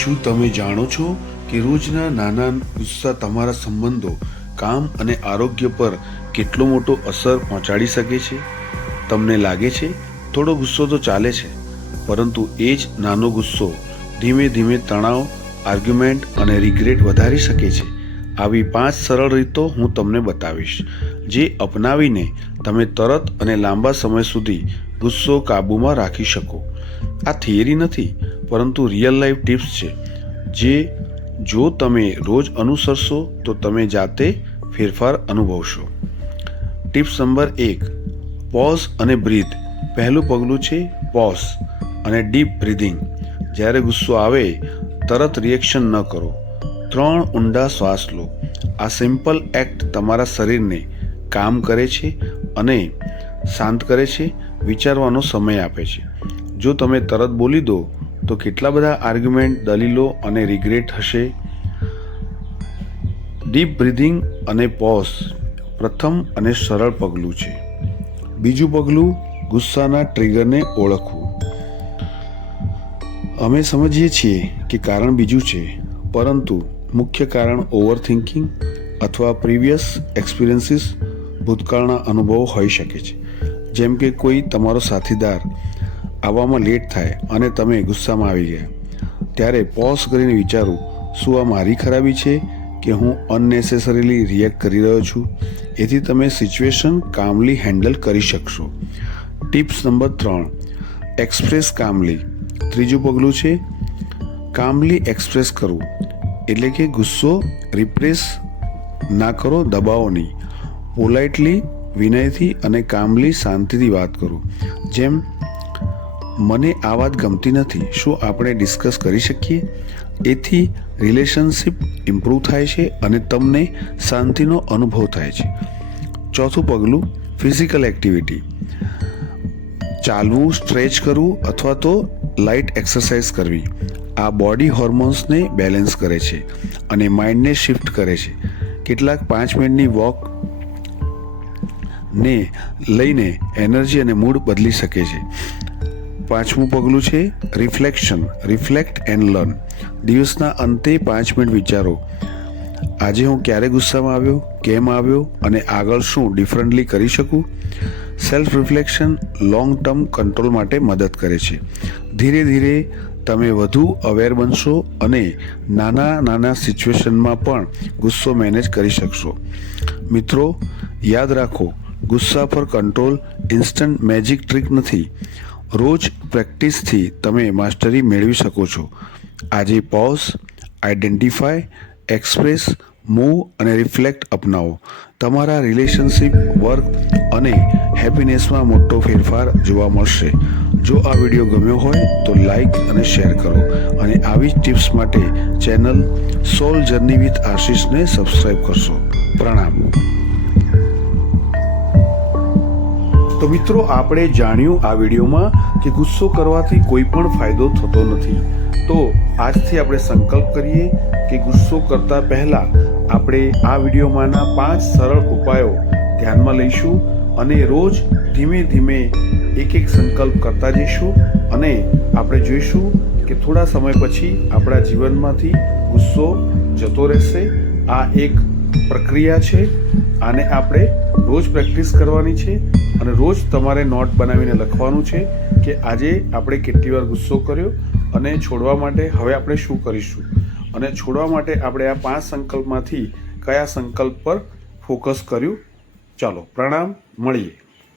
શું તમે જાણો છો કે રોજના નાના ગુસ્સા તમારા સંબંધો, કામ અને આરોગ્ય પર કેટલો મોટો અસર પહોંચાડી શકે છે? તમને લાગે છે થોડો ગુસ્સો તો ચાલે છે, પરંતુ એ જ નાનો ગુસ્સો ધીમે ધીમે તણાવ, આર્ગ્યુમેન્ટ અને રિગ્રેટ વધારી શકે છે. આવી પાંચ સરળ રીતો હું તમને બતાવીશ, જે અપનાવીને તમે તરત અને લાંબા સમય સુધી ગુસ્સો કાબૂમાં રાખી શકો. આ થિયરી નથી, પરંતુ રિયલ લાઈફ ટિપ્સ છે, જે જો તમે રોજ અનુસરશો, તો તમે જાતે ફેરફાર અનુભવશો. ટિપ્સ નંબર એક, પોઝ અને બ્રીથ. પહેલું પગલું છે પોઝ અને ડીપ બ્રીધિંગ જ્યારે ગુસ્સો આવે, તરત રિએક્શન ન કરો. ત્રણ ઊંડા શ્વાસ લો. આ સિમ્પલ એક્ટ તમારા શરીરને કામ કરે છે અને શાંત કરે છે વિચારવાનો સમય આપે છે. જો તમે તરત બોલી દો, તો કેટલા બધા આર્ગ્યુમેન્ટ, દલીલો અને રિગ્રેટ હશે? ડીપ બ્રિધિંગ અને પોઝ પ્રથમ અને સરળ પગલું છે. બીજું પગલું, ગુસ્સાના ટ્રિગરને ઓળખવું. અમે સમજીએ છીએ કે કારણ બીજું છે, પરંતુ મુખ્ય કારણ ઓવર થિંકિંગ અથવા પ્રીવિયસ એક્સપિરિયન્સીસ ભૂતકાળના અનુભવો હોઈ શકે છે. જેમ કે કોઈ તમારો સાથીદાર આવવામાં લેટ થાય અને તમે ગુસ્સામાં આવી ગયા. ત્યારે પોઝ કરીને વિચારો, શું આ મારી ખરાબી છે કે હું અનનેસેસરીલી રિએક્ટ કરી રહ્યો છું? એથી તમે સિચ્યુએશન કામલી હેન્ડલ કરી શકશો. ટિપ્સ નંબર ત્રણ. એક્સપ્રેસ કામલી ત્રીજું પગલું છે કામલી એક્સપ્રેસ કરવું એટલે કે ગુસ્સો રિપ્રેસ ના કરો, દબાવો નહીં. પોલાઇટલી વિનયથી અને કામલી શાંતિથી વાત કરો. જેમ, મને આ વાત ગમતી નથી, શું આપણે ડિસ્કસ કરી શકીએ? એથી રિલેશનશિપ ઇમ્પ્રૂવ થાય છે અને તમને શાંતિનો અનુભવ થાય છે. ચોથું પગલું, ફિઝિકલ એક્ટિવિટી. ચાલવું, સ્ટ્રેચ કરવું અથવા તો લાઇટ એક્સરસાઇઝ કરવી. આ બોડી હોર્મોન્સને બેલેન્સ કરે છે અને માઇન્ડને શિફ્ટ કરે છે. કેટલાક પાંચ મિનિટની વોક ને લઈને એનર્જી અને મૂડ બદલી શકે છે. પાંચમું પગલું છે રિફ્લેક્શન, રિફ્લેક્ટ એન્ડ લર્ન. દિવસના અંતે પાંચ મિનિટ વિચારો. આજે હું ક્યારે ગુસ્સામાં આવ્યો, કેમ આવ્યો અને આગળ શું ડિફરન્ટલી કરી શકું? Self reflection long term control માટે મદદ કરે છે. ધીરે ધીરે તમે વધુ અવેર બનશો અને નાના નાના સિચ્યુએશનમાં પણ ગુસ્સો મેનેજ કરી શકશો. મિત્રો, યાદ રાખો ગુસ્સા પર કંટ્રોલ ઇન્સ્ટન્ટ મેજિક ટ્રીક નથી. રોજ પ્રેક્ટિસથી તમે માસ્ટરી મેળવી શકો છો. આજે પોઝ આઈડેન્ટિફાય એક્સપ્રેસ, મૂવ અને રિફ્લેક્ટ અપનાવો. તમારા રિલેશનશિપ, વર્ક અને હેપીનેસમાં મોટો ફેરફાર જોવા મળશે. જો આ વીડિયો ગમ્યો હોય તો લાઈક અને શેર કરો અને આવી જ ટિપ્સ માટે ચેનલ સોલ જર્ની વિથ આશીષને સબસ્ક્રાઈબ કરશો. પ્રણામ. તો મિત્રો, આપણે જાણ્યું આ વિડીયોમાં કે ગુસ્સો કરવાથી કોઈ પણ ફાયદો થતો નથી. તો આજથી આપણે સંકલ્પ કરીએ કે ગુસ્સો કરતા પહેલા આપણે આ વિડીયોમાંના પાંચ સરળ ઉપાયો ધ્યાનમાં લઈશું અને રોજ ધીમે ધીમે એક એક સંકલ્પ કરતા જઈશું અને આપણે જોઈશું કે થોડા સમય પછી આપણા જીવનમાંથી ગુસ્સો જતો રહેશે. આ એક પ્રક્રિયા છે, આને આપણે રોજ પ્રેક્ટિસ કરવાની છે અને રોજ તમારે નોટ બનાવીને લખવાનું છે કે આજે આપણે કેટલી વાર ગુસ્સો કર્યો અને છોડવા માટે હવે આપણે શું કરીશું? અને છોડવા માટે આપણે આ પાંચ સંકલ્પમાંથી કયા સંકલ્પ પર ફોકસ કર્યું? ચાલો, પ્રણામ, મળીએ.